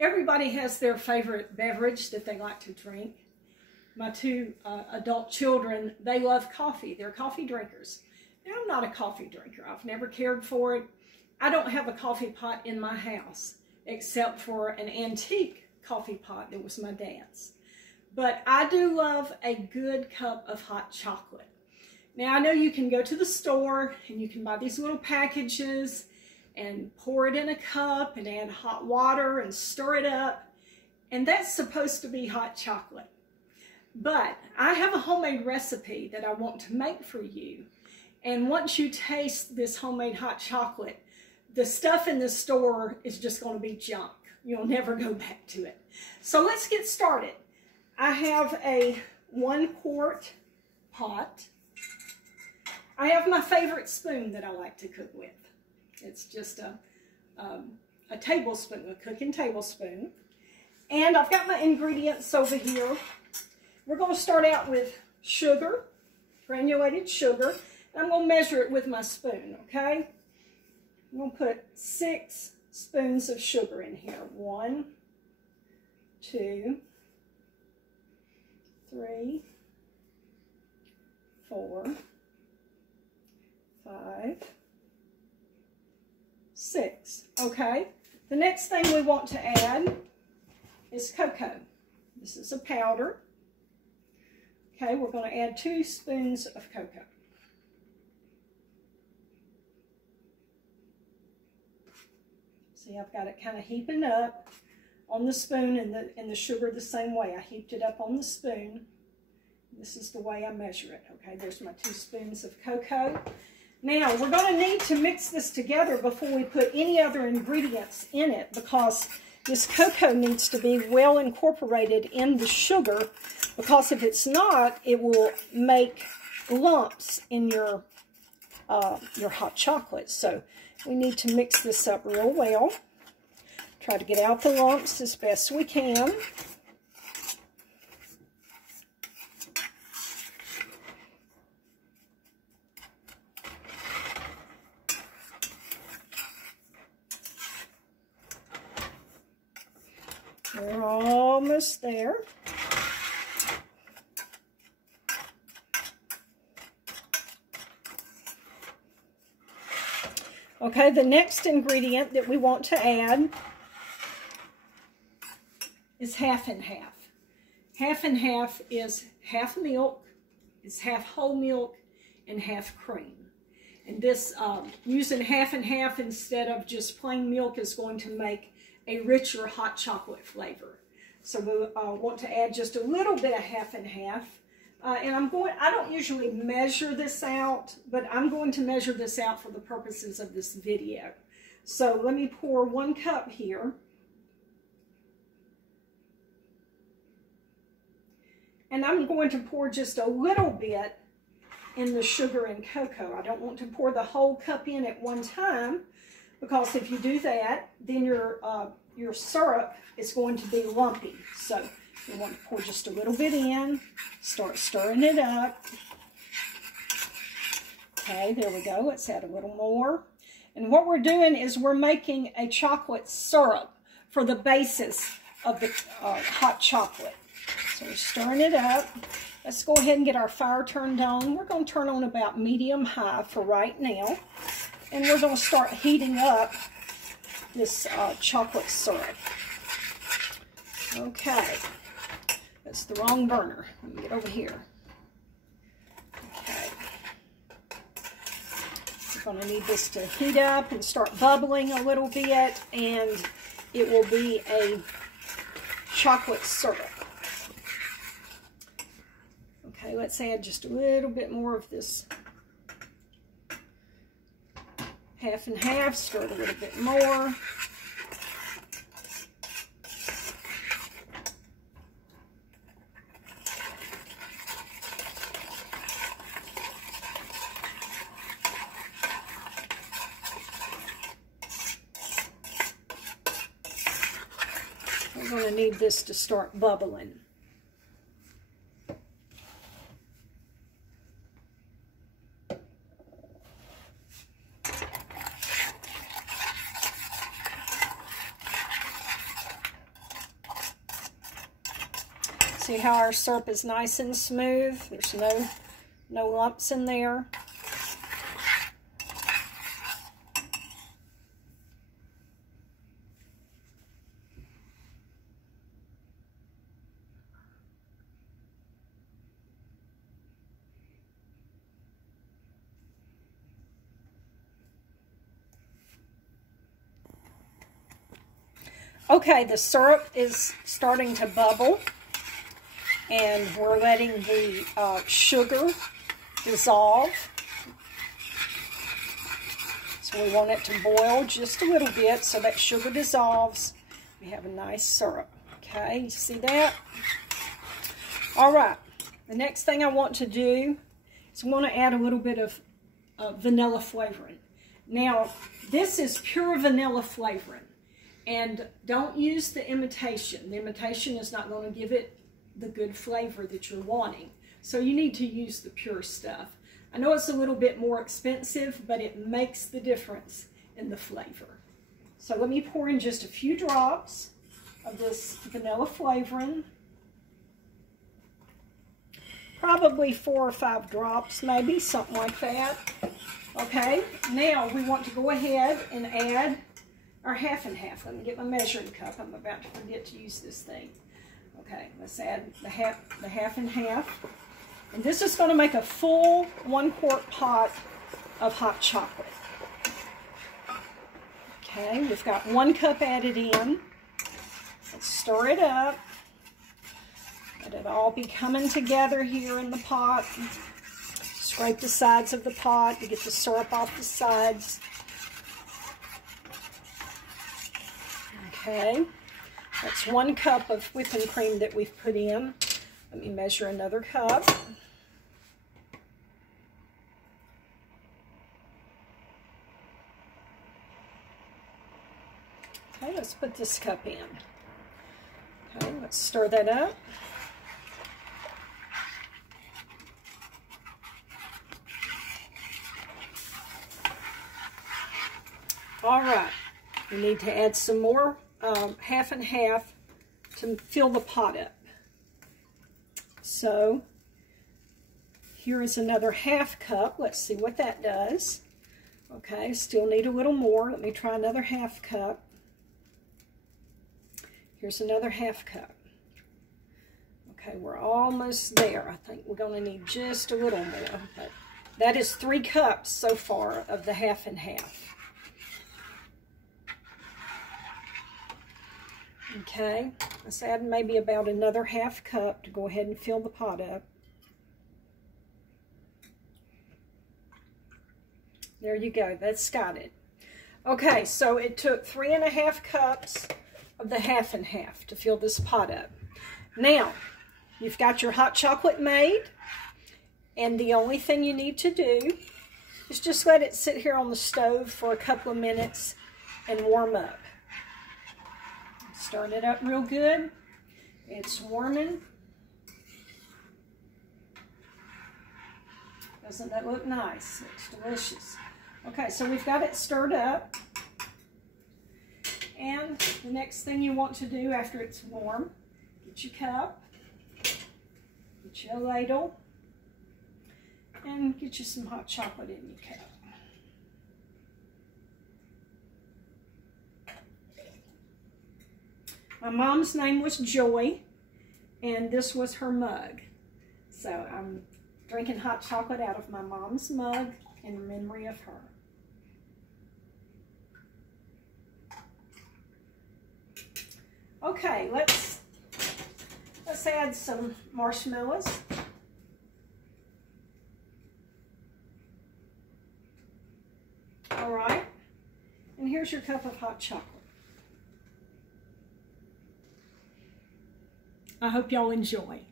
Everybody has their favorite beverage that they like to drink. My two adult children, they love coffee. They're coffee drinkers. Now, I'm not a coffee drinker. I've never cared for it. I don't have a coffee pot in my house except for an antique coffee pot that was my dad's. But I do love a good cup of hot chocolate. Now, I know you can go to the store and you can buy these little packages and pour it in a cup and add hot water and stir it up. And that's supposed to be hot chocolate. But I have a homemade recipe that I want to make for you. And once you taste this homemade hot chocolate, the stuff in the store is just going to be junk. You'll never go back to it. So let's get started. I have a 1-quart pot. I have my favorite spoon that I like to cook with. It's just a tablespoon, a cooking tablespoon. And I've got my ingredients over here. We're going to start out with sugar, granulated sugar. And I'm going to measure it with my spoon, okay? I'm going to put 6 spoons of sugar in here. 1, 2, 3, 4, 5, 6. Okay, the next thing we want to add is cocoa. This is a powder. Okay, we're going to add 2 spoons of cocoa. See, I've got it kind of heaping up on the spoon and the sugar the same way. I heaped it up on the spoon. This is the way I measure it. Okay, there's my 2 spoons of cocoa. Now, we're going to need to mix this together before we put any other ingredients in it because this cocoa needs to be well incorporated in the sugar because if it's not, it will make lumps in your hot chocolate. So we need to mix this up real well. Try to get out the lumps as best we can. We're almost there. Okay, the next ingredient that we want to add is half and half. Half and half is half milk, is half whole milk, and half cream. And this, using half and half instead of just plain milk is going to make a richer hot chocolate flavor. So we want to add just a little bit of half and half. And I don't usually measure this out, but I'm going to measure this out for the purposes of this video. So let me pour 1 cup here. And I'm going to pour just a little bit in the sugar and cocoa. I don't want to pour the whole cup in at one time, because if you do that, then your syrup is going to be lumpy. So you want to pour just a little bit in, start stirring it up. Okay, there we go. Let's add a little more. And what we're doing is we're making a chocolate syrup for the basis of the hot chocolate. So we're stirring it up. Let's go ahead and get our fire turned on. We're going to turn on about medium-high for right now. And we're going to start heating up this chocolate syrup. Okay. That's the wrong burner. Let me get over here. Okay. We're going to need this to heat up and start bubbling a little bit, and it will be a chocolate syrup. Okay, let's add just a little bit more of this half and half, stir it a little bit more. We're going to need this to start bubbling. See how our syrup is nice and smooth? There's no lumps in there. Okay, the syrup is starting to bubble, and we're letting the sugar dissolve. So we want it to boil just a little bit so that sugar dissolves. We have a nice syrup. Okay, you see that? All right, the next thing I want to do is I want to add a little bit of vanilla flavoring. Now, this is pure vanilla flavoring. And don't use the imitation. The imitation is not going to give it the good flavor that you're wanting. So you need to use the pure stuff. I know it's a little bit more expensive, but it makes the difference in the flavor. So let me pour in just a few drops of this vanilla flavoring. Probably 4 or 5 drops, maybe, something like that. Okay, now we want to go ahead and add our half and half. Let me get my measuring cup. I'm about to forget to use this thing. Okay, let's add the half and half. And this is going to make a full 1-quart pot of hot chocolate. Okay, we've got 1 cup added in. Let's stir it up. Let it all be coming together here in the pot. Scrape the sides of the pot to get the syrup off the sides. Okay, that's 1 cup of whipping cream that we've put in. Let me measure another cup. Okay, let's put this cup in. Okay, let's stir that up. All right, we need to add some more half and half to fill the pot up. So here is another half cup. Let's see what that does. Okay, still need a little more. Let me try another half cup. Here's another half cup. Okay, we're almost there. I think we're going to need just a little more. But that is 3 cups so far of the half and half. Okay, let's add maybe about another half cup to go ahead and fill the pot up. There you go, that's got it. Okay, so it took 3½ cups of the half and half to fill this pot up. Now, you've got your hot chocolate made, and the only thing you need to do is just let it sit here on the stove for a couple of minutes and warm up. Stirring it up real good. It's warming. Doesn't that look nice? It's delicious. Okay, so we've got it stirred up. And the next thing you want to do after it's warm, get your cup, get your ladle, and get you some hot chocolate in your cup. My mom's name was Joy, and this was her mug. So I'm drinking hot chocolate out of my mom's mug in memory of her. Okay, let's add some marshmallows. All right, and here's your cup of hot chocolate. I hope y'all enjoy.